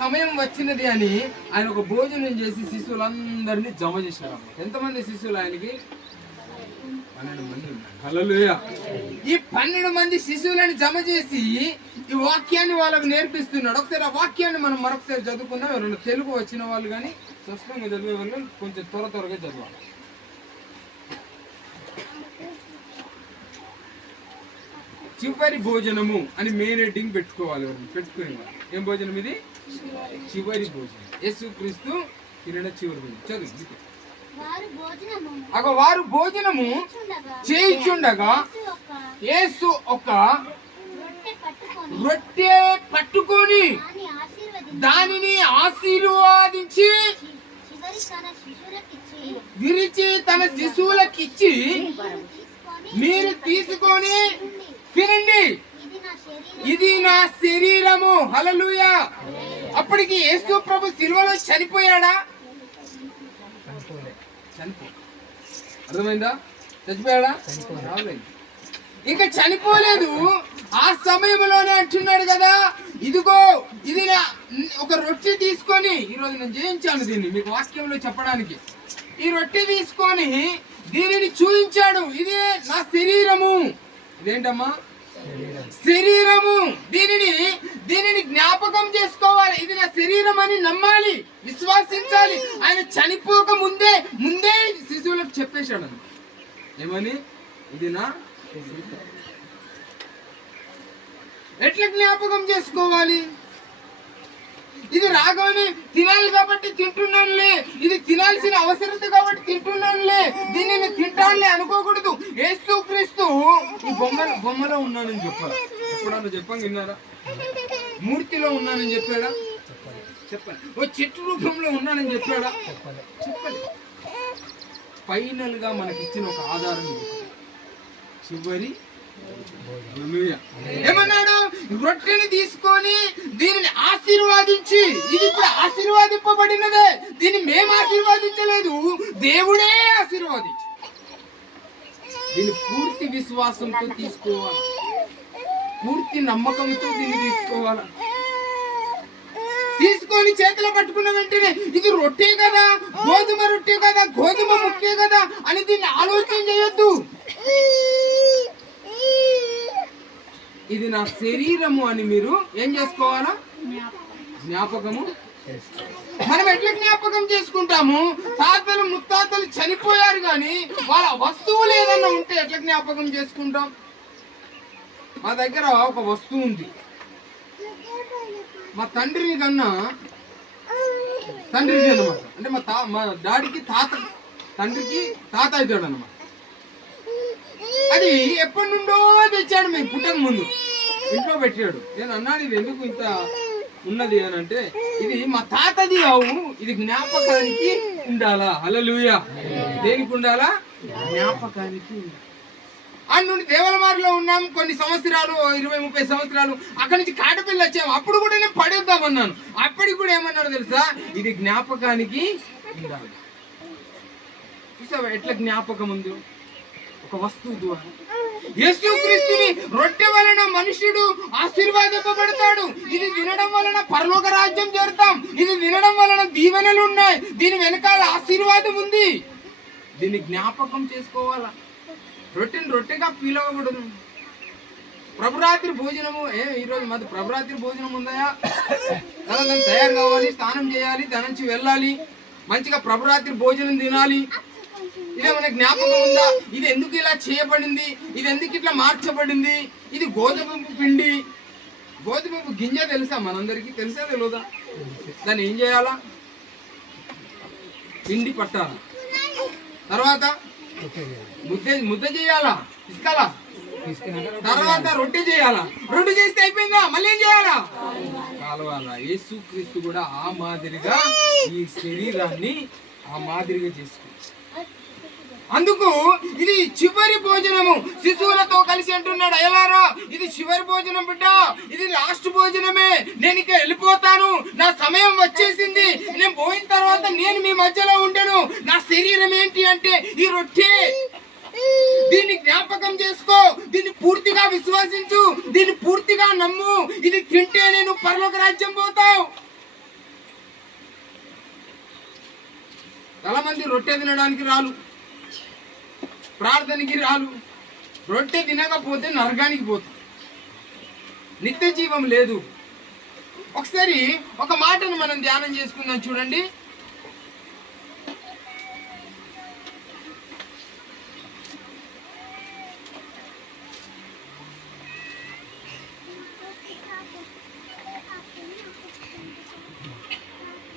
సమయం వచ్చినది అని ఆయన ఒక భోజనం చేసి శిశువులందరినీ జమ చేశాడు. ఎంతమంది శిశువులు ఆయనకి? 12 మంది ఉన్నారు. హల్లెలూయా. ఈ 12 మంది శిశువులను జమ చేసి ఈ వాక్యాన్ని వాళ్ళకు నేర్పిస్తున్నాడు. ఒకసారి ఆ వాక్యాన్ని మనం మరొకసారి చదువుకుందాం. ఎవరైనా తెలుగు వచ్చిన వాళ్ళు కానీ స్పష్టంగా చదివే వాళ్ళు కొంచెం త్వరగా చదవాలి. చివరి భోజనము అని మెయిన్ హెడ్డింగ్ పెట్టుకోవాలి. పెట్టుకునేవాళ్ళు ఏం భోజనం ఇది? చివరి భోజనం. యేసుక్రీస్తు తినడం చివరి భోజనం. చదువు. వారు భోజనము చేయుచుండగా యేసు ఒక రొట్టె పట్టుకొని దానిని ఆశీర్వాదించి విరిచి తన శిశువులకిచ్చి, మీరు తీసుకొని తినండి, ఇది నా శరీరము. హల్లెలూయా. అప్పటికి యేసు ప్రభు సిలువలో చనిపోయాడా? అర్థమైందా? చచ్చిపోయాడా? ఇంకా చనిపోలేదు. ఆ సమయంలోనే అంటున్నాడు కదా, ఇదిగో ఇది ఒక రొట్టె తీసుకొని, ఈరోజు నేను జయించాను దీన్ని మీకు వాక్యంలో చెప్పడానికి. ఈ రొట్టె తీసుకొని దీనిని చూపించాడు, ఇది నా శరీరము. ఇదేంటమ్మా? శరీరము. దీనిని జ్ఞాపకం చేసుకోవాలి. ఇది నా శరీరం అని నమ్మాలి, విశ్వాసించాలి. ఆయన చనిపోక ముందే శిశువులకు చెప్పేశాడు. ఏమని? ఇది నా శరీరం. ఎట్లా జ్ఞాపకం చేసుకోవాలి? ఇది రాగానే తినాలి కాబట్టి తింటున్నానులే, ఇది తినాల్సిన అవసరత కాబట్టి తింటున్నానులే, దీనిని తింటానులే అనుకోకూడదు. యేసుక్రీస్తు ఈ బొమ్మలో ఉన్నానని చెప్పాలి. ఎప్పుడన్నా చెప్పంగా విన్నారా? మూర్తిలో ఉన్నానని చెప్పాడా? చెప్పండి. ఓ చెట్టు రూపంలో ఉన్నానని చెప్పాడా? చెప్పండి. ఫైనల్ గా మనకి ఇచ్చిన ఒక ఆధారం చివరి. ఏమన్నాడు? రొట్టెని తీసుకొని దీనిని ఆశీర్వాదించి, ఇది ఇప్పుడు ఆశీర్వాదింపబడినదే, దీన్ని మేము ఆశీర్వాదించలేదు, దేవుడే ఆశీర్వాదించు. దీన్ని పూర్తి విశ్వాసంతో తీసుకోవాలి, పూర్తి నమ్మకంతో దీన్ని తీసుకోవాలి. తీసుకొని చేతిలో పట్టుకున్న వెంటనే ఇది రొట్టె కదా, గోధుమ రొట్టె కదా, గోధుమ ముక్కే కదా అని దీన్ని ఆలోచన చేయొద్దు. ఇది నా శరీరము అని మీరు ఏం చేసుకోవాలా? జ్ఞాపకము. మనం ఎట్లా జ్ఞాపకం చేసుకుంటాము? తాతలు ముత్తాతలు చనిపోయారు కానీ వాళ్ళ వస్తువులు ఏదన్నా ఉంటే ఎట్లా జ్ఞాపకం చేసుకుంటాం? మా దగ్గర ఒక వస్తువు ఉంది. మా తండ్రిని కన్నా తండ్రికి అనమాట, అంటే మా డాడీకి తండ్రికి తాత అవుతాడు అనమాట. అది ఎప్పటి నుండో తెచ్చాడు, మేము పుట్టక ముందు ఇంట్లో పెట్టాడు. నేను అన్నాడు, ఇది ఎందుకు ఇంత ఉన్నది అని అంటే, ఇది మా తాతది అవు, ఇది జ్ఞాపకానికి ఉండాలా. హల్లెలూయా. దేనికి ఉండాలా? జ్ఞాపకానికి. అన్ని నుండి దేవలమారిలో ఉన్నాం కొన్ని సంవత్సరాలు, 20-30 సంవత్సరాలు. అక్కడి నుంచి కాటపల్లి వచ్చాము. అప్పుడు కూడా నేను పడేద్దామన్నాను. అప్పటికి కూడా ఏమన్నాడు తెలుసా? ఇది జ్ఞాపకానికి ఉండాలి. చూసావా ఎట్లా జ్ఞాపకం ఉంది? ఒక వస్తువు ద్వారా. యేసుక్రీస్తుని రొట్టె వలన మనుషుడు ఆశీర్వాదింపబడతాడు. ఇది తినడం వలన పరలోక రాజ్యం చేరుతాం. ఇది తినడం వలన దీవెనలు ఉన్నాయి. దీని వెనకాల ఆశీర్వాదం ఉంది. దీన్ని జ్ఞాపకం చేసుకోవాలా. రొట్టెని రొట్టెగా ఫీల్ అవ్వకూడదు. ప్రభురాత్రి భోజనము ఈరోజు మాది ప్రభురాత్రి భోజనం ఉందా? దాన్ని తయారు కావాలి, స్నానం చేయాలి, దాని నుంచి వెళ్ళాలి, మంచిగా ప్రభురాత్రి భోజనం తినాలి. ఇదేమైనా జ్ఞాపకం ఉందా? ఇది ఎందుకు ఇలా చేయబడింది, ఇది ఎందుకు ఇట్లా మార్చబడింది? ఇది గోధుమ పిండి, గోధుమ గింజ తెలుసా? మనందరికీ తెలుసా తెలియదా? దాన్ని ఏం చేయాలా? పిండి పట్టాలా, తర్వాత ముద్ద చేయాలా, ఇసుకాలా, తర్వాత రొట్టె చేయాలా. రొట్టె చేస్తే అయిపోయిందా? మళ్ళీ ఏం చేయాలా? కాలవాలా. యేసుక్రీస్తు కూడా ఆ మాదిరిగా ఈ శరీరాన్ని ఆ మాదిరిగా చేసుకో. అందుకు ఇది చివరి భోజనము. శిశువులతో కలిసి అంటున్నాడు, అయ్యలారా ఇది చివరి భోజనం బిడ్డ, ఇది లాస్ట్ భోజనమే, నేను ఇక వెళ్ళిపోతాను, నా సమయం వచ్చేసింది, నేను పోయిన తర్వాత నేను మీ మధ్యలో ఉండను. నా శరీరం ఏంటి అంటే ఈ రొట్టె. దీన్ని జ్ఞాపకం చేసుకో, దీన్ని పూర్తిగా విశ్వసించు, దీన్ని పూర్తిగా నమ్ము. ఇది తింటే నేను పరలోక రాజ్యం పోతావు. చాలా మంది రొట్టె తినడానికి రాలు, ప్రార్థనకి రాలు. రొట్టె తినకపోతే నరకానికి పోతుంది, నిత్య జీవం లేదు. ఒకసారి ఒక మాటను మనం ధ్యానం చేసుకుందాం చూడండి.